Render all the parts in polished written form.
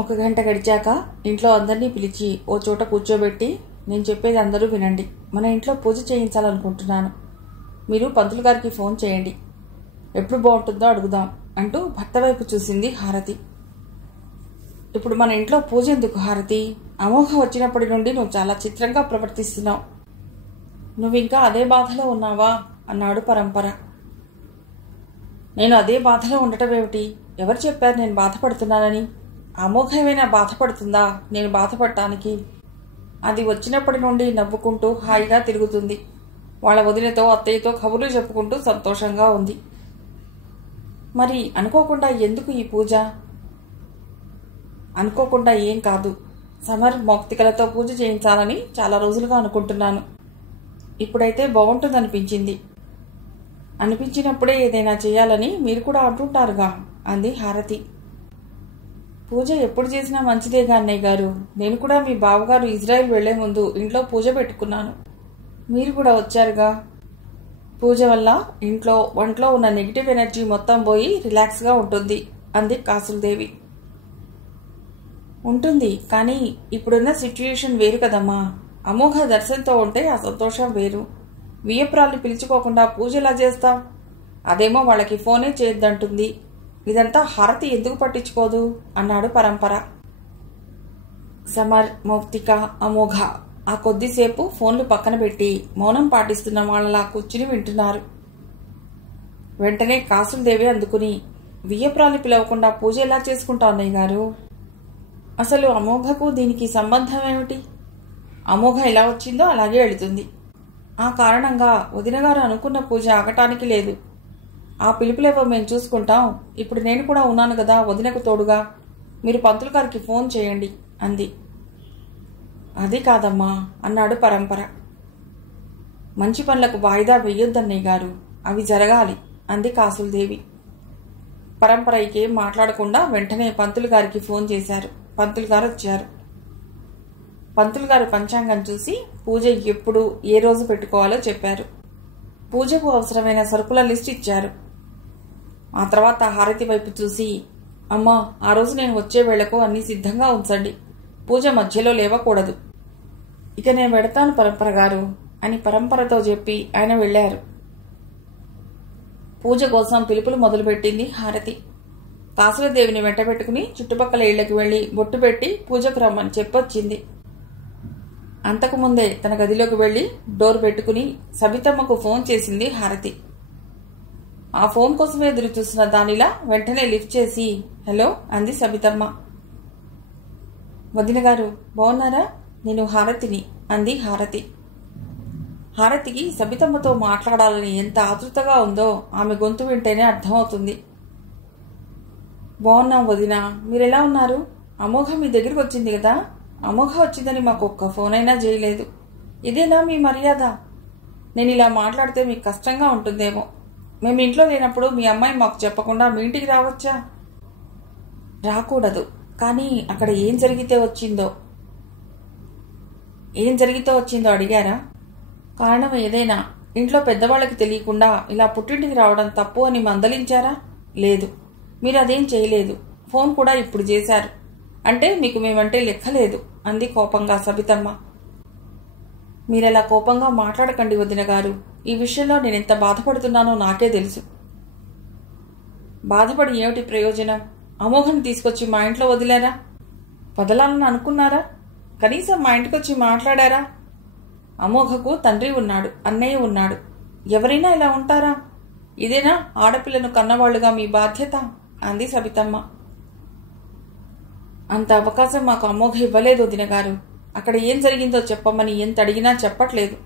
ఒక గంట గడిచాక ఇంట్లో అందరినీ పిలిచి ఓ చోట కూర్చోబెట్టి, నేను చెప్పేది అందరూ వినండి. మన ఇంట్లో పూజ చేయించాలనుకుంటున్నాను. మీరు పంతులు గారికి ఫోన్ చేయండి. ఎప్పుడు బాగుంటుందో అడుగుదాం అంటూ భర్త వైపు చూసింది హారతి. ఇప్పుడు మన ఇంట్లో పూజ ఎందుకు హారతి? అమోఘ వచ్చినప్పటి నుండి నువ్వు చాలా చిత్రంగా ప్రవర్తిస్తున్నావు. నువ్వింకా అదే బాధలో ఉన్నావా అన్నాడు పరంపర. నేను అదే బాధలో ఉండటం ఏమిటి? ఎవరు చెప్పారు నేను బాధపడుతున్నానని? అమోఘ ఏమైనా బాధపడుతుందా నేను బాధపడటానికి? అది వచ్చినప్పటి నుండి నవ్వుకుంటూ హాయిగా తిరుగుతుంది. వాళ్ళ వదినతో అత్తయ్యతో కబుర్లు చెప్పుకుంటూ సంతోషంగా ఉంది. మరి అనుకోకుండా ఎందుకు ఈ పూజ? అనుకోకుండా ఏం కాదు. సమర్ మౌక్తికలతో పూజ చేయించాలని చాలా రోజులుగా అనుకుంటున్నాను. ఇప్పుడైతే బాగుంటుందనిపించింది. అనిపించినప్పుడే ఏదైనా చేయాలని మీరు కూడా అంటుంటారుగా అంది హారతి. పూజ ఎప్పుడు చేసినా మంచిదేగా అన్నయ్య గారు. నేను కూడా మీ బావగారు ఇజ్రాయెల్ వెళ్లే ముందు ఇంట్లో పూజ పెట్టుకున్నాను. మీరు కూడా వచ్చారుగా. పూజ వల్ల ఇంట్లో ఒంట్లో ఉన్న నెగిటివ్ ఎనర్జీ మొత్తం పోయి రిలాక్స్గా ఉంటుంది అంది కాసులదేవి. ఉంటుంది, కానీ ఇప్పుడున్న సిచ్యుయేషన్ వేరు కదమ్మా. అమోఘ దర్శనంతో ఉంటే ఆ సంతోషం వేరు. వియ్యపురాల్ని పిలుచుకోకుండా పూజ ఎలా చేస్తాం? అదేమో వాళ్ళకి ఫోనే చేయొద్దంటుంది. ఇదంతా హారతి ఎందుకు పట్టించుకోదు అన్నాడు పరంపర. సమర్, మౌక్తిక, అమోఘ ఆ కొద్దిసేపు ఫోన్లు పక్కన పెట్టి మౌనం పాటిస్తున్న వాళ్ళలా కూర్చుని వింటున్నారు. వెంటనే కాసులదేవి అందుకుని, వియ్యపురాల్ని పిలవకుండా పూజ ఎలా చేసుకుంటావు అన్నయ్య గారు? అసలు అమోఘకు దీనికి సంబంధం ఏమిటి? అమోఘ ఎలా వచ్చిందో అలాగే వెళుతుంది. ఆ కారణంగా వదినగారు అనుకున్న పూజ ఆగటానికి లేదు. ఆ పిలుపులేవో మేము చూసుకుంటాం. ఇప్పుడు నేను కూడా ఉన్నాను కదా వదినకు తోడుగా. మీరు పంతులు గారికి ఫోన్ చేయండి అంది. అది కాదమ్మా అన్నాడు పరంపర. మంచి పనులకు వాయిదా వెయ్యొద్దన్నయ్య గారు, అవి జరగాలి అంది కాసులదేవి. పరంపర ఇకేం మాట్లాడకుండా వెంటనే పంతులు గారికి ఫోన్ చేశారు. పంతులు గారు వచ్చారు. పంతులు గారు పంచాంగం చూసి పూజ ఎప్పుడు ఏ రోజు పెట్టుకోవాలో చెప్పారు. పూజకు అవసరమైన సరుకుల లిస్ట్ ఇచ్చారు. ఆ తర్వాత హారతి వైపు చూసి, అమ్మా, ఆ రోజు నేను వచ్చే వేళకు అన్నీ సిద్ధంగా ఉంచండి. పూజ మధ్యలో లేవకూడదు. ఇక నేను వెడతాను పరంపర గారు అని పరంపరతో చెప్పి ఆయన వెళ్లారు. పూజ కోసం పిలుపులు మొదలుపెట్టింది హారతి. కాసులదేవిని వెంటబెట్టుకుని చుట్టుపక్కల ఇళ్లకి వెళ్లి బొట్టు పెట్టి పూజకు రమ్మని చెప్పొచ్చింది. అంతకుముందే తన గదిలోకి వెళ్లి డోర్ పెట్టుకుని సబితమ్మకు ఫోన్ చేసింది హారతి. ఆ ఫోన్ కోసమే ఎదురు చూస్తున్న దానిలా వెంటనే లిఫ్ట్ చేసి హలో అంది సబితమ్మ. వదిన గారు బాగున్నారా? నేను హారతిని అంది హారతి. హారతికి సబితమ్మతో మాట్లాడాలని ఎంత ఆతృతగా ఉందో ఆమె గొంతు వింటేనే అర్థమవుతుంది. బాగున్నాం వదిన, మీరెలా ఉన్నారు? అమోఘ మీ దగ్గరికి వచ్చింది కదా. అమోఘ వచ్చిందని మాకు ఒక్క ఫోన్ అయినా చేయలేదు. ఇదేనా మీ మర్యాద? నేను ఇలా మాట్లాడితే మీకు కష్టంగా ఉంటుందేమో. మేము ఇంట్లో లేనప్పుడు మీ అమ్మాయి మాకు చెప్పకుండా మీ ఇంటికి రావచ్చా? రాకూడదు, కానీ అక్కడ ఏం జరిగితే వచ్చిందో అడిగారా? కారణం ఏదైనా ఇంట్లో పెద్దవాళ్ళకి తెలియకుండా ఇలా పుట్టింటికి రావడం తప్పు అని మందలించారా? లేదు, మీరు అదేం చేయలేదు. ఫోన్ కూడా ఇప్పుడు చేశారు అంటే మీకు మేమంటే లెక్కలేదు అంది కోపంగా సబితమ్మ. మీరెలా కోపంగా మాట్లాడకండి వదిన గారు. ఈ విషయంలో నేనెంత బాధపడుతున్నానో నాకే తెలుసు. బాధపడి ఏమిటి ప్రయోజనం? అమోఘని తీసుకొచ్చి మా ఇంట్లో వదిలేరా? వదలాలని అనుకున్నారా? కనీసం మా ఇంటికొచ్చి మాట్లాడారా? అమోఘకు తండ్రి ఉన్నాడు, అన్నయ్య ఉన్నాడు. ఎవరైనా ఇలా ఉంటారా? ఇదేనా ఆడపిల్లను కన్నవాళ్లుగా మీ బాధ్యత అంది సబితమ్మ. అంత అవకాశం మాకు అమోఘ ఇవ్వలేదు వదిన గారు. అక్కడ ఏం జరిగిందో చెప్పమని ఎంత అడిగినా చెప్పట్లేదు.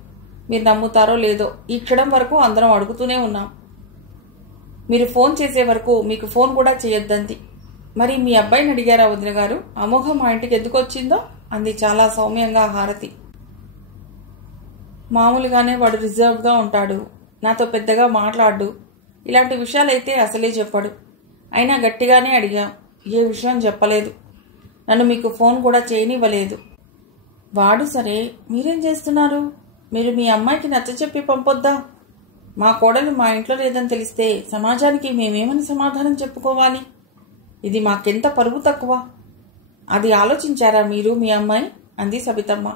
మీరు నమ్ముతారో లేదో ఈ క్షణం వరకు అందరం అడుగుతూనే ఉన్నాం. మీరు ఫోన్ చేసే వరకు మీకు ఫోన్ కూడా చేయొద్దంది. మరి మీ అబ్బాయిని అడిగారా వదిన గారు అమోఘ మా ఇంటికి ఎందుకు వచ్చిందో అంది చాలా సౌమ్యంగా హారతి. మామూలుగానే వాడు రిజర్వ్గా ఉంటాడు. నాతో పెద్దగా మాట్లాడు. ఇలాంటి విషయాలైతే అసలే చెప్పడు. అయినా గట్టిగానే అడిగాం. ఏ విషయం చెప్పలేదు. నన్ను మీకు ఫోన్ కూడా చేయనివ్వలేదు. వాడు సరే, మీరేం చేస్తున్నారు? మీరు మీ అమ్మాయికి నచ్చచెప్పి పంపొద్దా? మా కోడలు మా ఇంట్లో లేదని తెలిస్తే సమాజానికి మేమేమని సమాధానం చెప్పుకోవాలి? ఇది మాకెంత పరువు తక్కువ. అది ఆలోచించారా మీరు మీ అమ్మాయి అంది సబితమ్మ.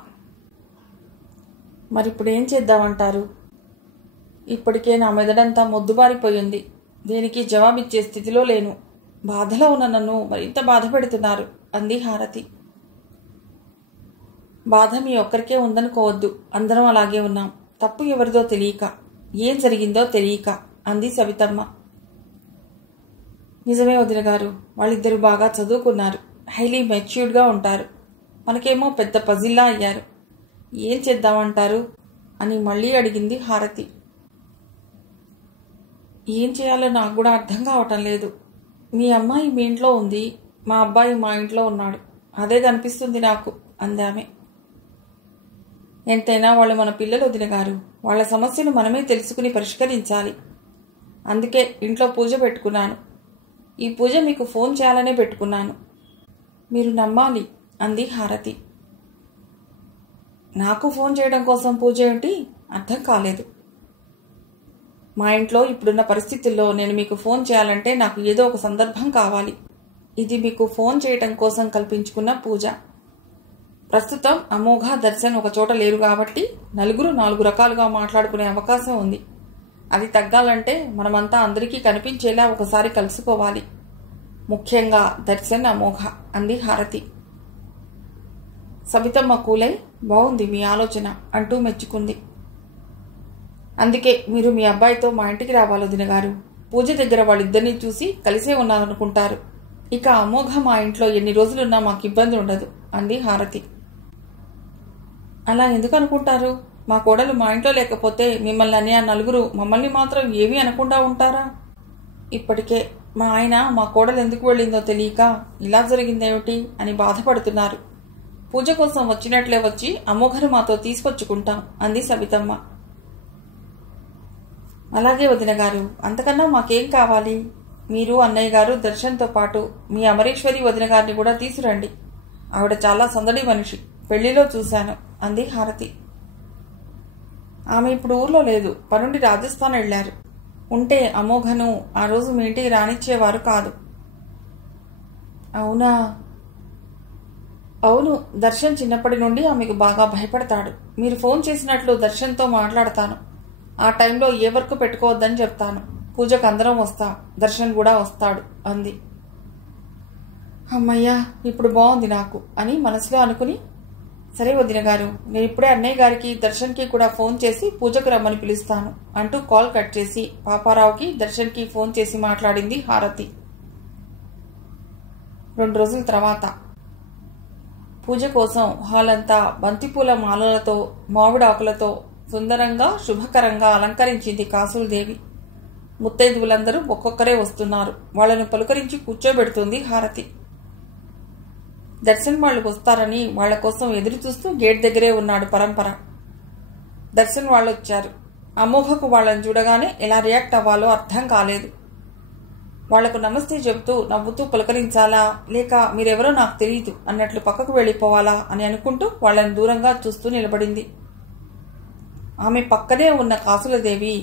మరిప్పుడు ఏం చేద్దామంటారు? ఇప్పటికే నా మెదడంతా మొద్దుబారిపోయింది. దేనికి జవాబిచ్చే స్థితిలో లేను. బాధలో ఉన్న నన్ను మరింత బాధ పెడుతున్నారు అంది హారతి. బాధ మీ ఒక్కరికే ఉందనుకోవద్దు. అందరం అలాగే ఉన్నాం. తప్పు ఎవరిదో తెలియక, ఏం జరిగిందో తెలియక అంది సబితమ్మ. నిజమే వదిన గారు, వాళ్ళిద్దరూ బాగా చదువుకున్నారు, హైలీ మెచ్యూర్డ్గా ఉంటారు. మనకేమో పెద్ద పజిల్లా అయ్యారు. ఏం చేద్దామంటారు అని మళ్ళీ అడిగింది హారతి. ఏం చేయాలో నాకు కూడా అర్థం కావటం లేదు. మీ అమ్మాయి మీ ఇంట్లో ఉంది, మా అబ్బాయి మా ఇంట్లో ఉన్నాడు. అదే కనిపిస్తుంది నాకు అందామె. ఎంతైనా వాళ్ళు మన పిల్లలు వదిన గారు. వాళ్ళ సమస్యను మనమే తెలుసుకుని పరిష్కరించాలి. అందుకే ఇంట్లో పూజ పెట్టుకున్నాను. ఈ పూజ మీకు ఫోన్ చేయాలనే పెట్టుకున్నాను. మీరు నమ్మాలి అంది హారతి. నాకు ఫోన్ చేయడం కోసం పూజ ఏమిటి? అర్థం కాలేదు. మా ఇంట్లో ఇప్పుడున్న పరిస్థితుల్లో నేను మీకు ఫోన్ చేయాలంటే నాకు ఏదో ఒక సందర్భం కావాలి. ఇది మీకు ఫోన్ చేయటం కోసం కల్పించుకున్న పూజ. ప్రస్తుతం అమోఘ, దర్శన్ ఒక చోట లేరు కాబట్టి నలుగురు 4 రకాలుగా మాట్లాడుకునే అవకాశం ఉంది. అది తగ్గాలంటే మనమంతా అందరికీ కనిపించేలా ఒకసారి కలుసుకోవాలి. ముఖ్యంగా దర్శన్, అమోఘ అంది హారతి. సబితమ్మ కూలై బాగుంది మీ ఆలోచన అంటూ మెచ్చుకుంది. అందుకే మీరు మీ అబ్బాయితో మా ఇంటికి రావాలి వదిన గారు. పూజ దగ్గర వాళ్ళిద్దరినీ చూసి కలిసే ఉన్నారనుకుంటారు. ఇక అమోఘ మా ఇంట్లో ఎన్ని రోజులున్నా మాకు ఇబ్బంది ఉండదు అంది హారతి. అలా ఎందుకు అనుకుంటారు? మా కోడలు మా ఇంట్లో లేకపోతే మిమ్మల్ని అని ఆ నలుగురు మమ్మల్ని మాత్రం ఏమీ అనకుండా ఉంటారా? ఇప్పటికే మా ఆయన మా కోడలు ఎందుకు వెళ్ళిందో తెలియక ఇలా జరిగిందేమిటి అని బాధపడుతున్నారు. పూజ కోసం వచ్చినట్లే వచ్చి అమోఘను మాతో తీసుకొచ్చుకుంటాం అంది సబితమ్మ. అలాగే వదిన గారు, అంతకన్నా మాకేం కావాలి? మీరు, అన్నయ్య గారు, దర్శన్తో పాటు మీ అమరేశ్వరి వదిన గారిని కూడా తీసురండి. ఆవిడ చాలా సందడి మనిషి, పెళ్లిలో చూశాను అంది హారతి. ఆమె ఇప్పుడు ఊర్లో లేదు, పనుండి రాజస్థాన్ వెళ్లారు. ఉంటే అమోఘను ఆ రోజు మీ ఇంటికి రానిచ్చేవారు కాదు. అవునా? అవును, దర్శన్ చిన్నప్పటి నుండి ఆమెకు బాగా భయపడతాడు. మీరు ఫోన్ చేసినట్లు దర్శన్తో మాట్లాడతాను. ఆ టైంలో ఏ వర్క్ పెట్టుకోవద్దని చెప్తాను. పూజకు అందరం వస్తాం, దర్శన్ కూడా వస్తాడు అంది. అమ్మయ్యా, ఇప్పుడు బాగుంది నాకు అని మనసులో అనుకుని, సరే వదిన గారు, నేను ఇప్పుడే అన్నయ్య గారికి, దర్శన్కి కూడా ఫోన్ చేసి పూజకు రమ్మని పిలుస్తాను అంటూ కాల్ కట్ చేసి పాపారావుకి, దర్శన్కి ఫోన్ చేసి మాట్లాడింది హారతి. 2 రోజుల తర్వాత పూజ కోసం హాల్ అంతా బంతిపూల మాలలతో, మామిడాకులతో సుందరంగా, శుభకరంగా అలంకరించింది కాసులదేవి. ముత్తైదువులందరూ ఒక్కొక్కరే వస్తున్నారు. వాళ్లను పలుకరించి కూర్చోబెడుతుంది హారతి. దర్శన్ వాళ్ళు వస్తారని వాళ్ల కోసం ఎదురు చూస్తూ గేట్ దగ్గరే ఉన్నాడు పరంపర. దర్శన్ వాళ్ళు వచ్చారు. అమోఘకు వాళ్ళని చూడగానే ఎలా రియాక్ట్ అవ్వాలో అర్థం కాలేదు. వాళ్లకు నమస్తే చెబుతూ నవ్వుతూ పలకరించాలా, లేక మీరెవరో నాకు తెలియదు అన్నట్లు పక్కకు వెళ్ళిపోవాలా అని అనుకుంటూ వాళ్లను దూరంగా చూస్తూ నిలబడింది. ఆమె పక్కనే ఉన్న కాసులదేవి,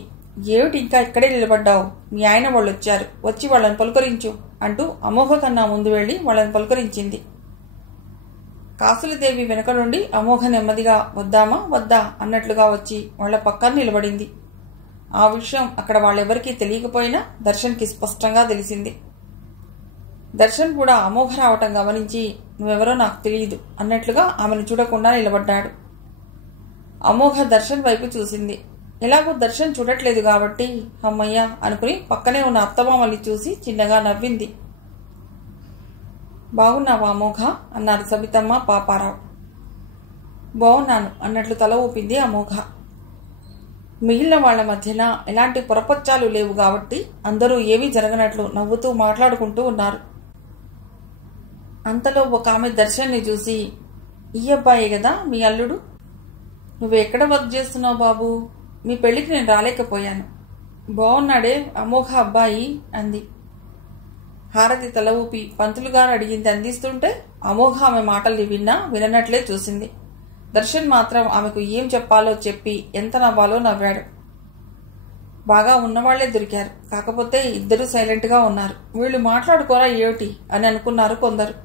ఏమిటి ఇంకా ఇక్కడే నిలబడ్డావు? మీ ఆయన వాళ్ళు వచ్చారు, వచ్చి వాళ్ళని పలుకరించు అంటూ అమోఘ కన్నా ముందు వెళ్లి వాళ్ళని పలుకరించింది. కాసులదేవి వెనక నుండి అమోఘ నెమ్మదిగా వద్దామా వద్దా అన్నట్లుగా వచ్చి వాళ్ల పక్కన నిలబడింది. ఆ విషయం అక్కడ వాళ్ళెవరికీ తెలియకపోయినా దర్శన్కి స్పష్టంగా తెలిసింది. దర్శన్ కూడా అమోఘ రావటం గమనించి, నువ్వెవరో నాకు తెలియదు అన్నట్లుగా ఆమెను చూడకుండా నిలబడ్డాడు. అమోఘ దర్శన్ వైపు చూసింది. ఎలాగో దర్శన్ చూడట్లేదు కాబట్టి అమ్మయ్య అనుకుని పక్కనే ఉన్న అత్తమామల్ని చూసి చిన్నగా నవ్వింది. బాగున్నావా అమోఘ అన్నారు సబితమ్మ, పాపారావు. బాగున్నాను అన్నట్లు తల ఊపింది అమోఘ. మిగిలిన వాళ్ల మధ్యన ఎలాంటి పొరపచ్చాలు లేవు కాబట్టి అందరూ ఏమీ జరగనట్లు నవ్వుతూ మాట్లాడుకుంటూ ఉన్నారు. అంతలో ఒక ఆమె దర్శన్ని చూసి, ఈ అబ్బాయే కదా మీ అల్లుడు? నువ్వు ఎక్కడ వర్క్ చేస్తున్నావు బాబు? మీ పెళ్లికి నేను రాలేకపోయాను. బాగున్నాడే అమోఘ అబ్బాయి అంది. హారతి తల ఊపి పంతులు గారు అడిగింది అందిస్తుంటే అమోఘ ఆమె మాటల్ని విన్నా విననట్లే చూసింది. దర్శన్ మాత్రం ఆమెకు ఏం చెప్పాలో చెప్పి ఎంత నవ్వాలో నవ్వాడు. బాగా ఉన్నవాళ్లే దొరికారు, కాకపోతే ఇద్దరూ సైలెంట్గా ఉన్నారు. వీళ్ళు మాట్లాడుకోరా ఏమిటి అని అనుకున్నారు కొందరు.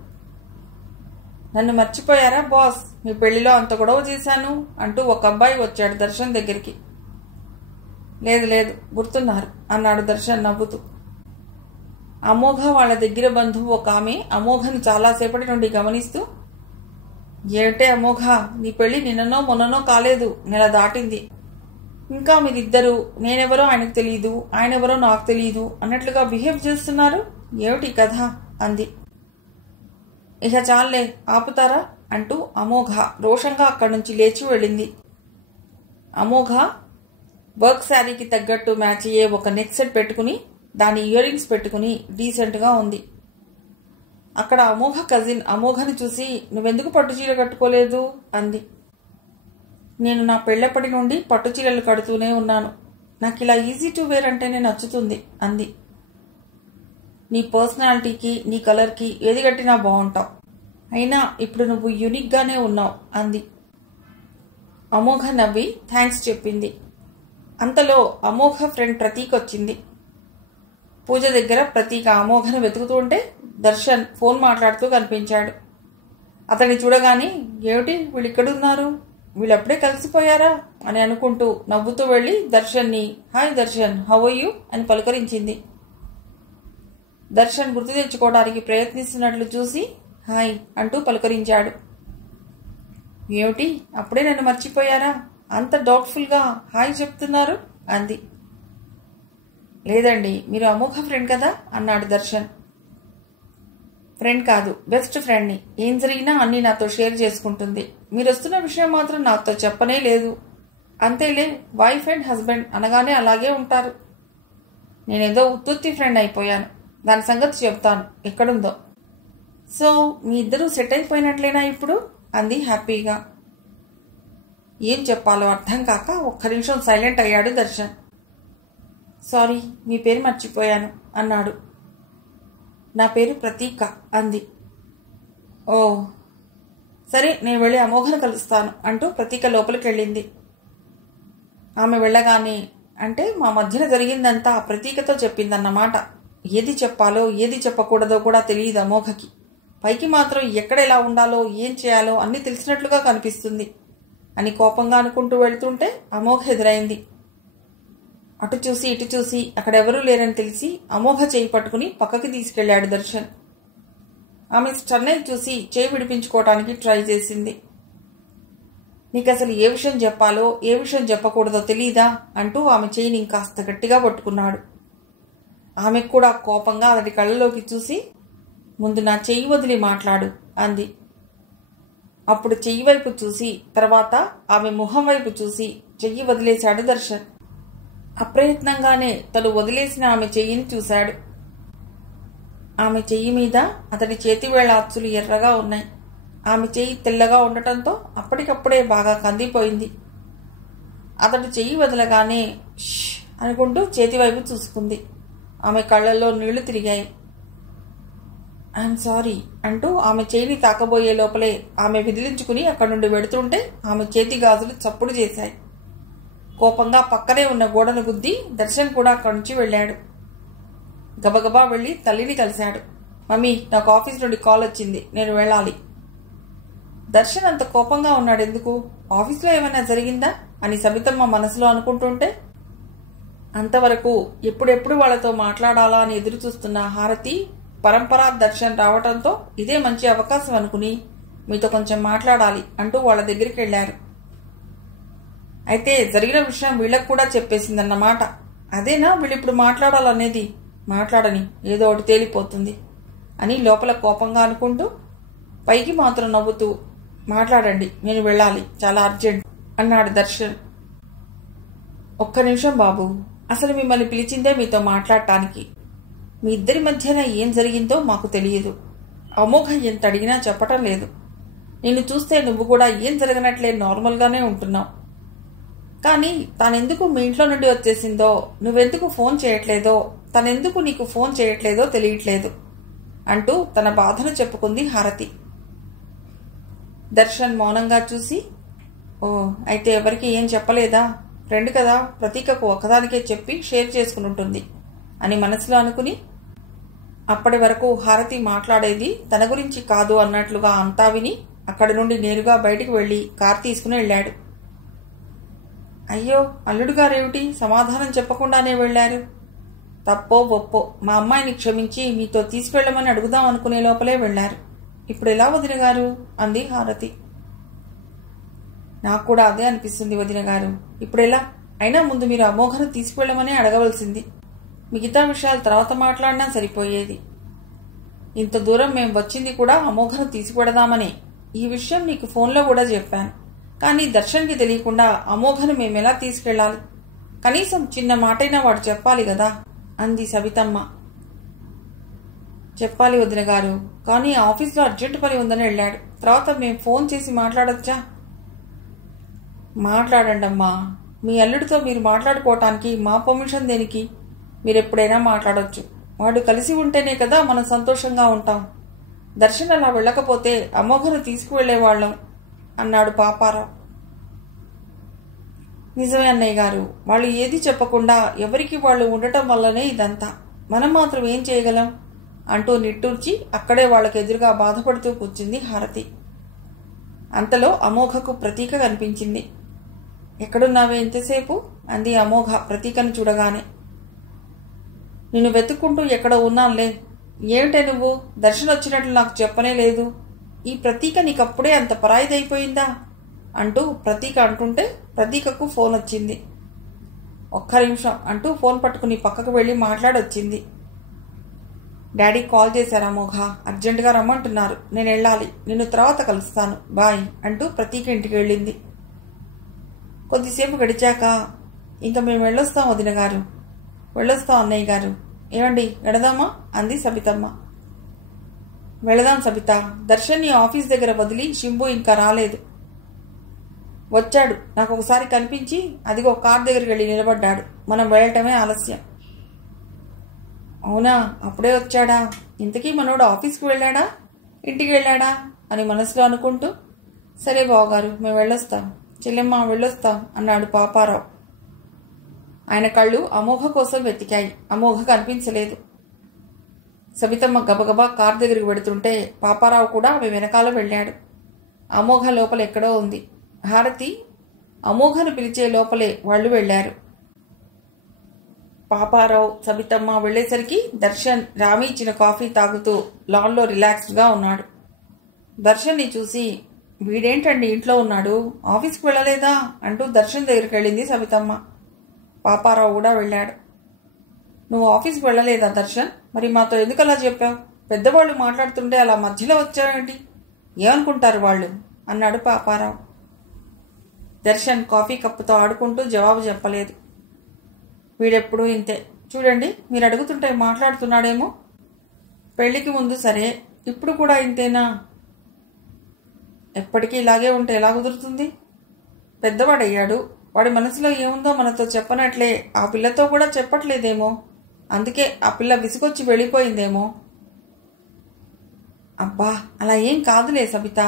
నన్ను మర్చిపోయారా బాస్, మీ పెళ్లిలో అంత గొడవ చేశాను అంటూ ఒక అబ్బాయి వచ్చాడు దర్శన్ దగ్గరికి. లేదు లేదు గుర్తున్నారు అన్నాడు దర్శన్ నవ్వుతూ. అమోఘ వాళ్ళ దగ్గర బంధువు ఒక ఆమె అమోఘను చాలాసేపటి నుండి గమనిస్తూ, ఏమిటే అమోఘ, నీ పెళ్లి నిన్ననో మొన్ననో కాలేదు, నెల దాటింది. ఇంకా మీరిద్దరూ నేనెవరో ఆయనకు తెలియదు, ఆయనెవరో నాకు తెలియదు అన్నట్లుగా బిహేవ్ చేస్తున్నారు, ఏమిటి కథ అంది. ఇక చాలే ఆపుతారా అంటూ అమోఘ రోషంగా అక్కడి నుంచి లేచి వెళ్ళింది. అమోఘ వర్క్ శారీకి తగ్గట్టు మ్యాచ్ అయ్యే ఒక నెక్ సెట్ పెట్టుకుని దాని ఇయర్ రింగ్స్ పెట్టుకుని డీసెంట్గా ఉంది. అక్కడ అమోఘ కజిన్ అమోఘని చూసి, నువ్వెందుకు పట్టుచీర కట్టుకోలేదు అంది. నేను నా పెళ్లప్పటి నుండి పట్టుచీరలు కడుతూనే ఉన్నాను, నాకు ఇలా ఈజీ టు వేర్ అంటేనే నచ్చుతుంది అంది. నీ పర్సనాలిటీకి నీ కలర్కి ఏది కట్టినా బాగుంటావు, అయినా ఇప్పుడు నువ్వు యూనిక్గానే ఉన్నావు అంది. అమోఘ నవ్వి థ్యాంక్స్ చెప్పింది. అంతలో అమోఘ ఫ్రెండ్ ప్రతీక్ వచ్చింది. పూజ దగ్గర ప్రతీక అమోఘను వెతుకుతుంటే దర్శన్ ఫోన్ మాట్లాడుతూ కనిపించాడు. అతన్ని చూడగానే, ఏమిటి వీళ్ళిక్కడున్నారు, వీళ్ళప్పుడే కలిసిపోయారా అని అనుకుంటూ నవ్వుతూ వెళ్లి దర్శన్ని, hi Darshan, how are you అని పలకరించింది. దర్శన్ గుర్తు తెచ్చుకోవడానికి ప్రయత్నిస్తున్నట్లు చూసి హాయ్ అంటూ పలకరించాడు. ఏమిటి అప్పుడే నన్ను మర్చిపోయారా, అంత డౌట్ఫుల్గా హాయ్ చెప్తున్నారు అంది. లేదండి, మీరు అమోఘ ఫ్రెండ్ కదా అన్నాడు దర్శన్. ఫ్రెండ్ కాదు, బెస్ట్ ఫ్రెండ్ని, ఏం జరిగినా అన్నీ నాతో షేర్ చేసుకుంటుంది. మీరు వస్తున్న విషయం మాత్రం నాతో చెప్పనే లేదు. అంతేలే, వైఫ్ అండ్ హస్బెండ్ అనగానే అలాగే ఉంటారు. నేనేదో ఉత్తుత్తి ఫ్రెండ్ అయిపోయాను, దాని సంగతి చెప్తాను ఎక్కడుందో. సో మీ ఇద్దరూ సెట్ అయిపోయినట్లేనా ఇప్పుడు అంది హ్యాపీగా. ఏం చెప్పాలో అర్థం కాక ఒక్క నిమిషం సైలెంట్ అయ్యాడు దర్శన్. సారీ, మీ పేరు మర్చిపోయాను అన్నాడు. నా పేరు ప్రతీక అంది. ఓ సరే, నేను వెళ్ళి అమోఘను కలుస్తాను అంటూ ప్రతీక లోపలికి వెళ్ళింది. ఆమె వెళ్ళగానే, అంటే మా మధ్యన జరిగిందంతా ప్రతీకతో చెప్పిందన్నమాట. ఏది చెప్పాలో ఏది చెప్పకూడదో కూడా తెలియదు అమోఘకి. పైకి మాత్రం ఎక్కడ ఎలా ఉండాలో ఏం చేయాలో అన్నీ తెలిసినట్లుగా కనిపిస్తుంది అని కోపంగా అనుకుంటూ వెళ్తుంటే అమోఘ ఎదురైంది. అటు చూసి ఇటు చూసి అక్కడెవరూ లేరని తెలిసి అమోఘ చేయి పట్టుకుని పక్కకి తీసుకెళ్లాడు దర్శన్. ఆమె స్టన్నై చూసి చేయి విడిపించుకోవటానికి ట్రై చేసింది. నీకు అసలు ఏ విషయం చెప్పాలో ఏ విషయం చెప్పకూడదో తెలీదా అంటూ ఆమె చేయిని ఇంకాస్త గట్టిగా పట్టుకున్నాడు. ఆమెకు కూడా కోపంగా అతడి కళ్ళలోకి చూసి, ముందు నా చెయ్యి వదిలి మాట్లాడు అంది. అప్పుడు చెయ్యి వైపు చూసి తర్వాత ఆమె ముఖం వైపు చూసి చెయ్యి వదిలేశాడు దర్శన్. అప్రయత్నంగానే తను వదిలేసిన ఆమె చెయ్యిని చూశాడు. ఆమె చెయ్యి మీద అతడి చేతివేళ్ల అచ్చులు ఎర్రగా ఉన్నాయి. ఆమె చెయ్యి తెల్లగా ఉండటంతో అప్పటికప్పుడే బాగా కందిపోయింది. అతడు చెయ్యి వదలగానే ష్ అనుకుంటూ చేతివైపు చూసుకుంది. ఆమె కళ్ళల్లో నీళ్లు తిరిగాయి. ఐఎమ్ సారీ అంటూ ఆమె చేయిని తాకబోయే లోపలే ఆమె విదిలించుకుని అక్కడి నుండి వెడుతుంటే ఆమె చేతి గాజులు చప్పుడు చేశాయి. కోపంగా పక్కనే ఉన్న గోడను గుద్ది దర్శన్ కూడా అక్కడి నుంచి వెళ్ళాడు. గబగబా వెళ్ళి తల్లిని కలిశాడు. మమ్మీ, నాకు ఆఫీస్ నుండి కాల్ వచ్చింది, నేను వెళ్ళాలి. దర్శన్ అంత కోపంగా ఉన్నాడు ఎందుకు? ఆఫీస్లో ఏమైనా జరిగిందా అని సబితమ్మ మనసులో అనుకుంటుంటే, అంతవరకు ఎప్పుడెప్పుడు వాళ్లతో మాట్లాడాలా అని ఎదురు చూస్తున్న హారతి పరంపరా దర్శన్ రావటంతో ఇదే మంచి అవకాశం అనుకుని మీతో కొంచెం మాట్లాడాలి అంటూ వాళ్ళ దగ్గరికి వెళ్లారు. అయితే జరిగిన విషయం వీళ్ళకు కూడా చెప్పేసిందన్నమాట. అదేనా వీళ్ళిప్పుడు మాట్లాడాలనేది? మాట్లాడని, ఏదో ఒకటి తేలిపోతుంది అని లోపల కోపంగా అనుకుంటూ పైకి మాత్రం నవ్వుతూ, మాట్లాడండి, నేను వెళ్ళాలి, చాలా అర్జెంట్ అన్నాడు దర్శన్. ఒక్క నిమిషం బాబు, అసలు మిమ్మల్ని పిలిచిందే మీతో మాట్లాడటానికి. మీ ఇద్దరి మధ్యన ఏం జరిగిందో మాకు తెలియదు. అమోఘ ఎంత అడిగినా చెప్పటం లేదు. నిన్ను చూస్తే నువ్వు కూడా ఏం జరగనట్లే నార్మల్గానే ఉంటున్నావు. కానీ తానెందుకు మీ ఇంట్లో నుండి వచ్చేసిందో, నువ్వెందుకు ఫోన్ చేయట్లేదో, తనెందుకు నీకు ఫోన్ చేయట్లేదో తెలియట్లేదు అంటూ తన బాధను చెప్పుకుంది హారతి. దర్శన్ మౌనంగా చూసి, ఓ అయితే ఎవరికి ఏం చెప్పలేదా? ఫ్రెండ్ కదా, ప్రతీకకు ఒకదానికే చెప్పి షేర్ చేసుకుని ఉంటుంది అని మనసులో అనుకుని, అప్పటి వరకు హారతి మాట్లాడేది తన గురించి కాదు అన్నట్లుగా అంతా విని అక్కడి నుండి నేరుగా బయటికి వెళ్లి కారు తీసుకుని వెళ్ళాడు. అయ్యో, అల్లుడు గారేమిటి సమాధానం చెప్పకుండానే వెళ్లారు? తప్పో ఒప్పో మా అమ్మాయిని క్షమించి మీతో తీసుకెళ్లమని అడుగుదాం అనుకునే లోపలే వెళ్లారు. ఇప్పుడు ఎలా వదిన గారు? అంది హారతి. నాకు కూడా అదే అనిపిస్తుంది వదిన గారు. ఇప్పుడెలా? అయినా ముందు మీరు అమోఘను తీసుకువెళ్లమనే అడగవలసింది. మిగతా విషయాలు తర్వాత మాట్లాడినా సరిపోయేది. ఇంత దూరం మేం వచ్చింది కూడా అమోఘను తీసుకువెడదామనే. ఈ విషయం నీకు ఫోన్లో కూడా చెప్పాను. కానీ దర్శన్కి తెలియకుండా అమోఘను మేమెలా తీసుకెళ్లాలి? కనీసం చిన్న మాటైనా వాడు చెప్పాలి కదా అంది సబితమ్మ. చెప్పాలి వదిన గారు, కానీ ఆఫీస్లో అర్జెంటు పని ఉందని వెళ్ళాడు. తర్వాత మేం ఫోన్ చేసి మాట్లాడొచ్చా? మాట్లాడండమ్మా. మీ అల్లుడితో మీరు మాట్లాడుకోవటానికి మా పర్మిషన్ దేనికి? మీరెప్పుడైనా మాట్లాడొచ్చు. వాడు కలిసి ఉంటేనే కదా మనం సంతోషంగా ఉంటాం. దర్శన్ అలా వెళ్ళకపోతే అమోఘను తీసుకువెళ్లేవాళ్లం అన్నాడు పాపారావు. నిజమే అన్నయ్య గారు, వాళ్ళు ఏది చెప్పకుండా ఎవరికి వాళ్ళు ఉండటం వల్లనే ఇదంతా. మనం మాత్రం ఏం చేయగలం అంటూ నిట్టూర్చి అక్కడే వాళ్ళకి ఎదురుగా బాధపడుతూ కూర్చుంది హారతి. అంతలో అమోఘకు ప్రతీక కనిపించింది. ఎక్కడున్నావే ఇంతసేపు? అంది అమోఘ ప్రతీకను చూడగానే. నిన్ను వెతుక్కుంటూ ఎక్కడో ఉన్నానులే. ఏమిటే నువ్వు? దర్శన్ వచ్చినట్లు నాకు చెప్పనే లేదు. ఈ ప్రతీక నీకప్పుడే అంత పరాయిదైపోయిందా అంటూ ప్రతీక అంటుంటే ప్రతీకకు ఫోన్ వచ్చింది. ఒక్క నిమిషం అంటూ ఫోన్ పట్టుకుని పక్కకు వెళ్లి మాట్లాడొచ్చింది. డాడీ కాల్ చేశారు అమోఘ, అర్జెంటుగా రమ్మంటున్నారు. నేను వెళ్ళాలి. నిన్ను తర్వాత కలుస్తాను, బాయ్ అంటూ ప్రతీక ఇంటికి వెళ్ళింది. కొద్దిసేపు గడిచాక ఇంకా మేము వెళ్ళొస్తాం వదిన గారు. వెళ్ళొస్తాం అన్నయ్య గారు. ఏమండి వెళదామా అంది సబితమ్మ. వెళదాం సబిత. దర్శన్ని ఆఫీస్ దగ్గర వదిలి శంభు ఇంకా రాలేదు. వచ్చాడు. నాకు ఒకసారి కనిపించి అదిగో కార్ దగ్గరికి వెళ్ళి నిలబడ్డాడు. మనం వెళ్ళటమే ఆలస్యం. అవునా, అప్పుడే వచ్చాడా? ఇంతకీ మనోడు ఆఫీస్కి వెళ్ళాడా ఇంటికి వెళ్ళాడా అని మనసులో అనుకుంటూ, సరే బావగారు మేము వెళ్ళొస్తాం, చెల్లెమ్మ వెళ్ళొస్తాం అన్నాడు పాపారావు. ఆయన కళ్ళు అమోఘ కోసం వెతికాయి. అమోఘ కనిపించలేదు. సబితమ్మ గబగబా కార్ దగ్గరికి వెడుతుంటే పాపారావు కూడా ఆమె వెనకాల వెళ్ళాడు. అమోఘ లోపల ఎక్కడో ఉంది. హారతి అమోఘను పిలిచే లోపలే వాళ్ళు వెళ్లారు. పాపారావు సబితమ్మ వెళ్లేసరికి దర్శన్ రామి ఇచ్చిన కాఫీ తాగుతూ లాన్లో రిలాక్స్డ్గా ఉన్నాడు. దర్శన్ని చూసి, వీడేంటండి ఇంట్లో ఉన్నాడు, ఆఫీస్కి వెళ్ళలేదా అంటూ దర్శన్ దగ్గరికి వెళ్ళింది సబితమ్మ. పాపారావు కూడా వెళ్ళాడు. నువ్వు ఆఫీస్కి వెళ్ళలేదా దర్శన్? మరి మాతో ఎందుకు అలా చెప్పావు? పెద్దవాళ్ళు మాట్లాడుతుంటే అలా మధ్యలో వచ్చావేంటి? ఏమనుకుంటారు వాళ్ళు అన్నాడు పాపారావు. దర్శన్ కాఫీ కప్పుతో ఆడుకుంటూ జవాబు చెప్పలేదు. వీడెప్పుడు ఇంతే. చూడండి, మీరు అడుగుతుంటే మాట్లాడుతున్నాడేమో. పెళ్లికి ముందు సరే, ఇప్పుడు కూడా ఇంతేనా? ఎప్పటికీ ఇలాగే ఉంటే ఎలా కుదురుతుంది? పెద్దవాడయ్యాడు. వాడి మనసులో ఏముందో మనతో చెప్పనట్లే ఆ పిల్లతో కూడా చెప్పట్లేదేమో. అందుకే ఆ పిల్ల విసుగొచ్చి వెళ్ళిపోయిందేమో. అబ్బా, అలా ఏం కాదులే సబిత.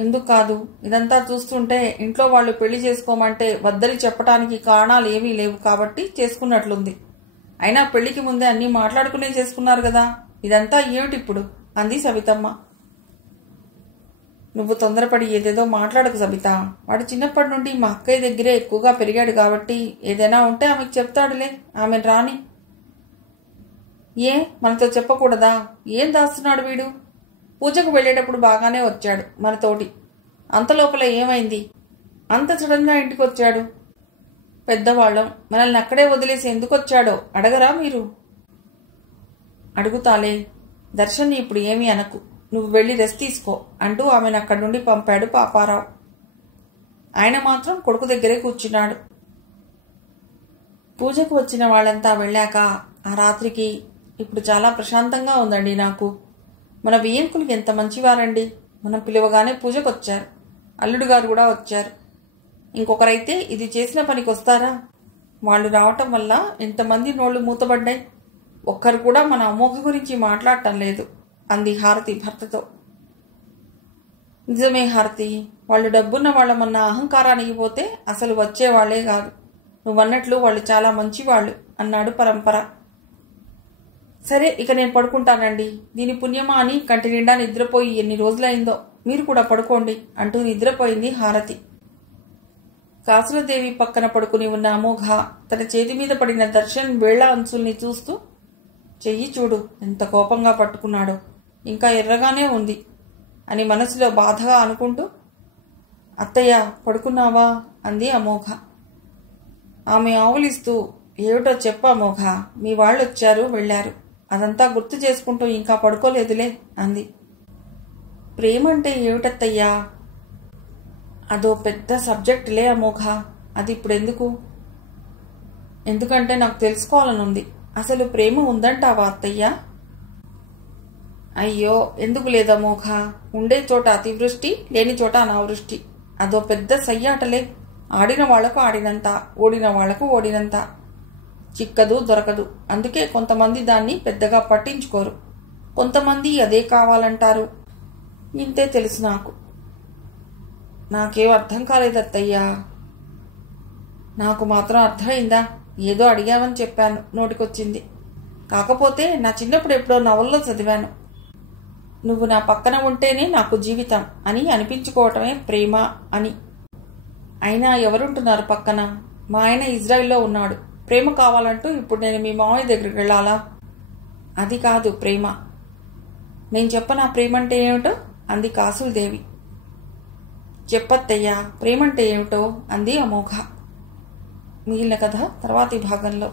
ఎందుకు కాదు? ఇదంతా చూస్తుంటే ఇంట్లో వాళ్ళు పెళ్లి చేసుకోమంటే వద్దని చెప్పడానికి కారణాలు ఏమీ లేవు కాబట్టి చేసుకున్నట్లుంది. అయినా పెళ్లికి ముందే అన్నీ మాట్లాడుకునే చేసుకున్నారు కదా. ఇదంతా ఏమిటిప్పుడు అంది సబితమ్మ. నువ్వు తొందరపడి ఏదేదో మాట్లాడకు సబిత. వాడు చిన్నప్పటి నుండి మా అక్కయ్య దగ్గరే ఎక్కువగా పెరిగాడు కాబట్టి ఏదైనా ఉంటే ఆమెకు చెప్తాడులే. ఆమెను రాని. ఏ మనతో చెప్పకూడదా? ఏం దాస్తున్నాడు వీడు? పూజకు వెళ్ళేటప్పుడు బాగానే వచ్చాడు మనతోటి. అంతలోపల ఏమైంది? అంత సడన్గా ఇంటికి వచ్చాడు. పెద్దవాళ్ళం, మనల్ని అక్కడే వదిలేసి ఎందుకు వచ్చాడో అడగరా మీరు? అడుగుతాలే. దర్శన్ని ఇప్పుడు ఏమీ అనకు. నువ్వు వెళ్ళి రెస్ట్ తీసుకో అంటూ ఆమెను అక్కడి నుండి పంపాడు పాపారావు. ఆయన మాత్రం కొడుకు దగ్గరే కూర్చున్నాడు. పూజకు వచ్చిన వాళ్ళంతా వెళ్ళాక ఆ రాత్రికి ఇప్పుడు చాలా ప్రశాంతంగా ఉందండి నాకు. మన వియ్యంకులు ఎంత మంచివారండి. మనం పిలవగానే పూజకు వచ్చారు. అల్లుడు గారు కూడా వచ్చారు. ఇంకొకరైతే ఇది చేసిన పనికి వస్తారా? వాళ్ళు రావటం వల్ల ఎంతమంది నోళ్లు మూతబడ్డాయి. ఒక్కరు కూడా మన అమోఘ గురించి మాట్లాడటం లేదు అంది హారతి భర్తతో. నిజమే హారతి, వాళ్ళు డబ్బున్న వాళ్ళమన్న అహంకారానికి పోతే అసలు వచ్చేవాళ్లే కాదు. నువ్వన్నట్లు వాళ్ళు చాలా మంచివాళ్లు అన్నాడు పరంపర. సరే ఇక నేను పడుకుంటానండి. దీని పుణ్యమా అని కంటి నిండా నిద్రపోయి ఎన్ని రోజులైందో. మీరు కూడా పడుకోండి అంటూ నిద్రపోయింది హారతి. కాసులదేవి పక్కన పడుకుని ఉన్న అమోఘ తన చేతి మీద పడిన దర్శన్ వేళ్ల అంచుల్ని చూస్తూ, చెయ్యి చూడు ఎంత కోపంగా పట్టుకున్నాడో, ఇంకా ఎర్రగానే ఉంది అని మనసులో బాధగా అనుకుంటూ, అత్తయ్య పడుకున్నావా అంది అమోఘ. ఆమె ఆవులిస్తూ, ఏమిటో చెప్పు అమోఘ, మీ వాళ్ళొచ్చారు వెళ్ళారు, అదంతా గుర్తు చేసుకుంటూ ఇంకా పడుకోలేదులే అంది. ప్రేమంటే ఏమిటత్తయ్యా? అదో పెద్ద సబ్జెక్టులే అమోఘ, అది ఇప్పుడెందుకు? ఎందుకంటే నాకు తెలుసుకోవాలనుంది. అసలు ప్రేమ ఉందంటావా అత్తయ్యా? అయ్యో ఎందుకు లేదమోఘ, ఉండే చోట అతివృష్టి, లేని చోట అనావృష్టి. అదో పెద్ద సయ్యాటలే. ఆడిన వాళ్లకు ఆడినంత, ఓడిన వాళ్లకు ఓడినంత. చిక్కదు దొరకదు. అందుకే కొంతమంది దాన్ని పెద్దగా పట్టించుకోరు, కొంతమంది అదే కావాలంటారు. ఇంతే తెలుసు నాకు. నాకేం అర్థం కాలేదత్తయ్యా. నాకు మాత్రం అర్థమైందా? ఏదో అడిగామని చెప్పాను, నోటికొచ్చింది. కాకపోతే నా చిన్నప్పుడు ఎప్పుడో నవల్లో చదివాను, నువ్వు నా పక్కన ఉంటేనే నాకు జీవితం అని అనిపించుకోవటమే ప్రేమ అని. అయినా ఎవరుంటున్నారు పక్కన? మా ఆయన ఇజ్రాయిల్లో ఉన్నాడు. ప్రేమ కావాలంటూ ఇప్పుడు నేను మీ మామయ్య దగ్గరికి వెళ్ళాలా? అది కాదు ప్రేమ. నేను చెప్పనా ప్రేమంటే ఏమిటో అంది కాసులదేవి. చెప్పత్తయ్యా ప్రేమంటే ఏమిటో అంది అమోఘ. మిగిలిన కథ తర్వాతి భాగంలో.